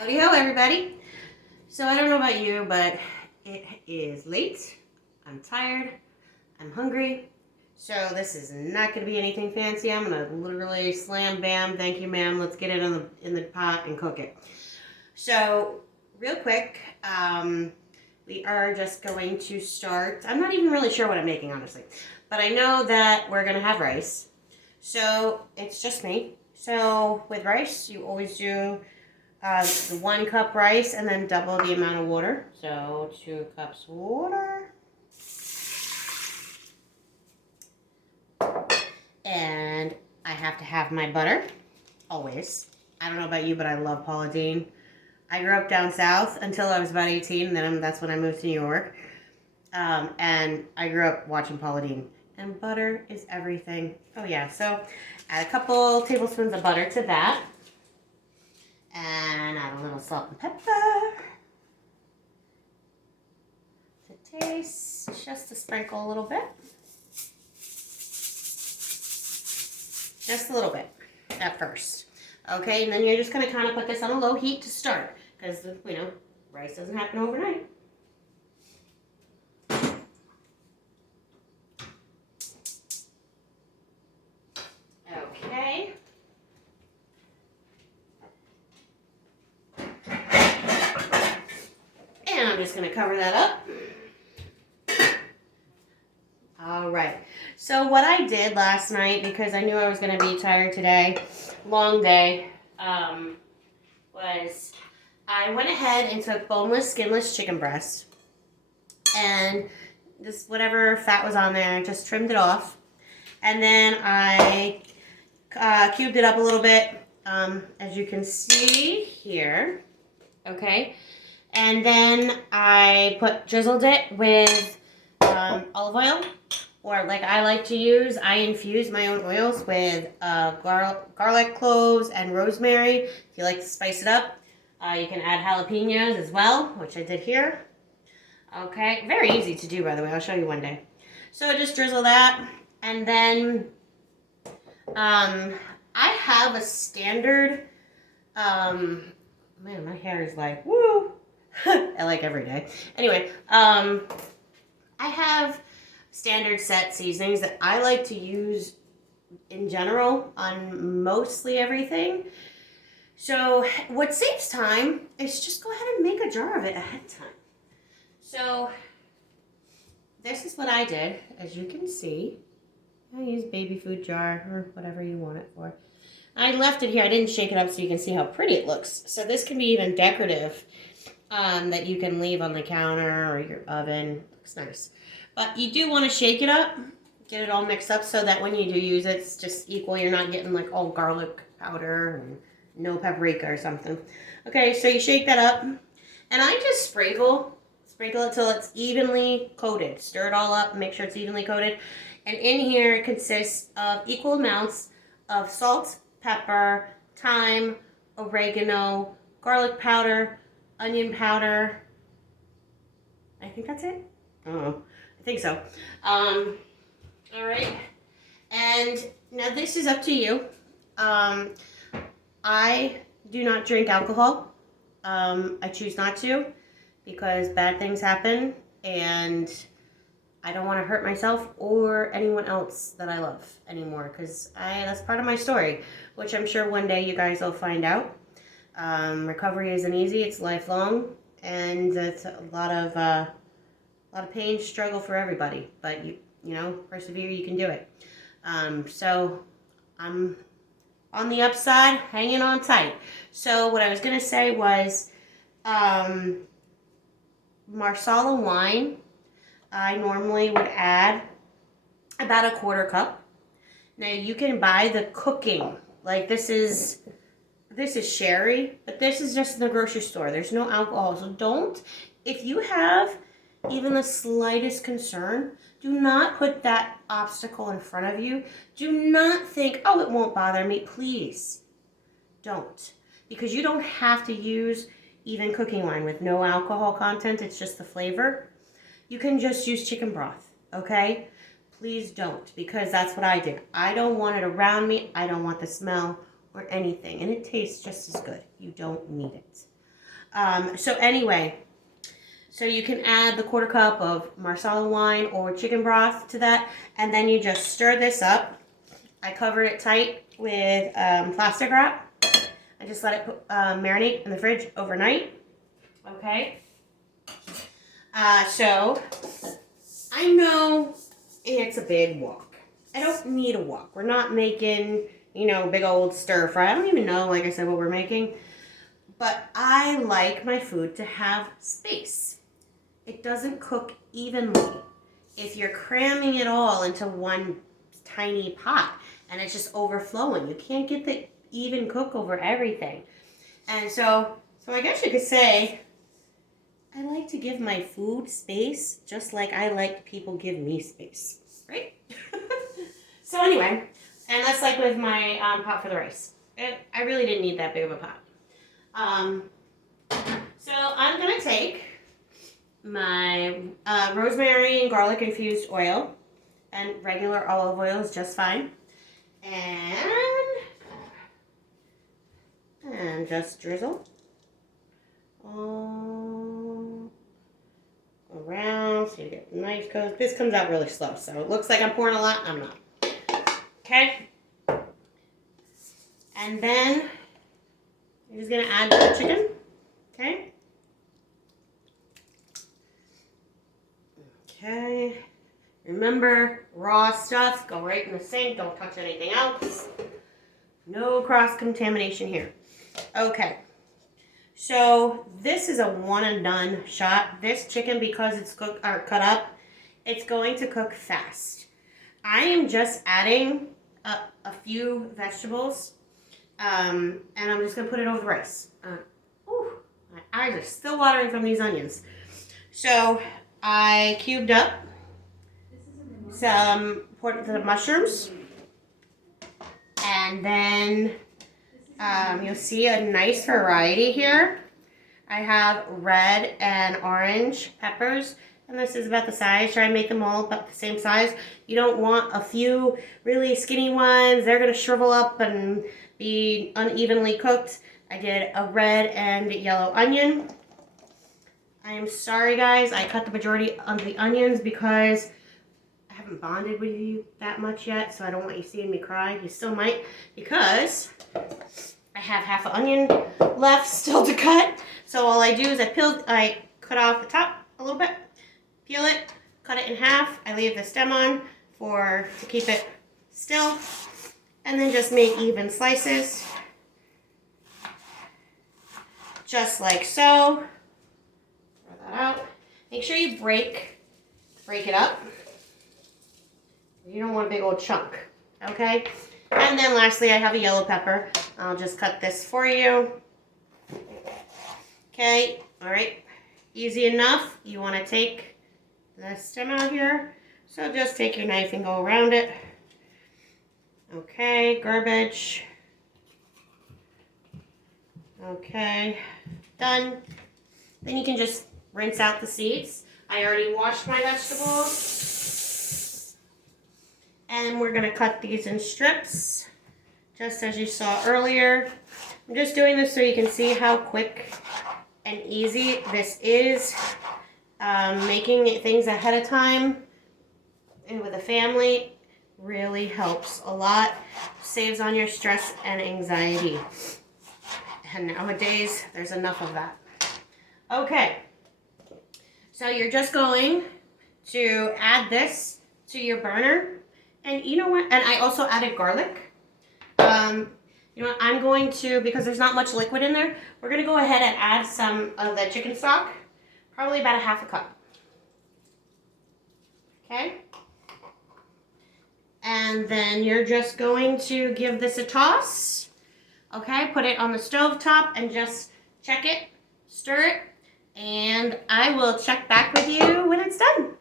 Howdy ho, everybody. So I don't know about you, but it is late. I'm tired. I'm hungry. So this is not going to be anything fancy. I'm going to literally slam bam, thank you ma'am, let's get it in the pot and cook it. So real quick, we are just going to start. I'm not even really sure what I'm making, honestly. But I know that we're going to have rice. So it's just me. So with rice, you always do the 1 cup rice and then double the amount of water. So 2 cups water. And I have to have my butter, always. I don't know about you, but I love Paula Deen. I grew up down south until I was about 18, and then that's when I moved to New York. And I grew up watching Paula Deen. And butter is everything. Oh yeah, so add a couple tablespoons of butter to that. And add a little salt and pepper to taste, just to sprinkle a little bit. Just a little bit at first. Okay, and then you're just going to kind of put this on a low heat to start because, you know, rice doesn't happen overnight. Okay. And I'm just going to cover that up. All right. So what I did last night, because I knew I was going to be tired today, long day, was I went ahead and took boneless, skinless chicken breast, and just whatever fat was on there, just trimmed it off, and then I cubed it up a little bit, as you can see here, okay, and then I drizzled it with olive oil, or like I like to use, I infuse my own oils with garlic, cloves, and rosemary. If you like to spice it up, you can add jalapenos as well, which I did here. Okay, very easy to do, by the way. I'll show you one day. So just drizzle that, and then I have a standard, man, my hair is like, woo, I like every day. Anyway, I have standard set seasonings that I like to use in general on mostly everything. So what saves time is just go ahead and make a jar of it ahead of time. So this is what I did, as you can see. I use baby food jar or whatever you want it for. I left it here. I didn't shake it up so you can see how pretty it looks. So this can be even decorative, that you can leave on the counter or your oven. Looks nice. But you do want to shake it up, get it all mixed up so that when you do use it, it's just equal. You're not getting like all garlic powder and no paprika or something. Okay, so you shake that up. And I just sprinkle it till it's evenly coated. Stir it all up, make sure it's evenly coated. And in here it consists of equal amounts of salt, pepper, thyme, oregano, garlic powder, onion powder. I think that's it. Oh, I think so. All right. And now this is up to you. I do not drink alcohol. I choose not to because bad things happen and I don't want to hurt myself or anyone else that I love anymore because that's part of my story, which I'm sure one day you guys will find out. Recovery isn't easy. It's lifelong and it's a lot of pain, struggle for everybody, but you know, persevere, you can do it. So I'm on the upside, hanging on tight. So what I was going to say was Marsala wine, I normally would add about 1/4 cup. Now you can buy the cooking, like this is sherry, but this is just in the grocery store. There's no alcohol, so don't, if you have even the slightest concern, do not put that obstacle in front of you. Do not think, oh, it won't bother me. Please don't. Because you don't have to use even cooking wine with no alcohol content. It's just the flavor. You can just use chicken broth, okay? Please don't, because that's what I did. I don't want it around me. I don't want the smell or anything. And it tastes just as good. You don't need it. So anyway, so you can add the 1/4 cup of Marsala wine or chicken broth to that, and then you just stir this up. I covered it tight with plastic wrap. I just let it marinate in the fridge overnight. Okay. So I know it's a big wok. I don't need a wok. We're not making, big old stir fry. I don't even know, like I said, what we're making. But I like my food to have space. It doesn't cook evenly. If you're cramming it all into one tiny pot and it's just overflowing, you can't get the even cook over everything. And so I guess you could say I like to give my food space just like I like people give me space, right? So anyway, and that's like with my pot for the rice. I really didn't need that big of a pot. So I'm going to take my rosemary and garlic infused oil, and regular olive oil is just fine. And just drizzle all around so you get nice color. This comes out really slow, so it looks like I'm pouring a lot. I'm not. Okay. And then you're just going to add the chicken. Okay. Okay. Remember, raw stuff, go right in the sink. Don't touch anything else. No cross-contamination here. Okay. So this is a one and done shot. This chicken, because it's cut up, it's going to cook fast. I am just adding a few vegetables, and I'm just going to put it over the rice. My eyes are still watering from these onions. So I cubed up some mushrooms, and then you'll see a nice variety here. I have red and orange peppers, and this is about the size. Try and make them all about the same size. You don't want a few really skinny ones. They're going to shrivel up and be unevenly cooked. I did a red and yellow onion. I am sorry, guys. I cut the majority of the onions because I haven't bonded with you that much yet, so I don't want you seeing me cry. You still might, because I have half an onion left still to cut. So all I do is I cut off the top a little bit, peel it, cut it in half. I leave the stem on to keep it still, and then just make even slices, just like so. Throw that out. Make sure you break it up. You don't want a big old chunk, okay? And then lastly, I have a yellow pepper. I'll just cut this for you. Okay, all right, easy enough. You want to take the stem out here. So just take your knife and go around it. Okay, garbage. Okay, done. Then you can just rinse out the seeds. I already washed my vegetables. And we're gonna cut these in strips, just as you saw earlier. I'm just doing this so you can see how quick and easy this is. Making things ahead of time and with a family really helps a lot. Saves on your stress and anxiety. And nowadays, there's enough of that. Okay, so you're just going to add this to your burner. And you know what? And I also added garlic. You know what? I'm going to, because there's not much liquid in there, we're going to go ahead and add some of the chicken stock. Probably about a half a cup. Okay? And then you're just going to give this a toss. Okay? Put it on the stove top and just check it, stir it, and I will check back with you when it's done.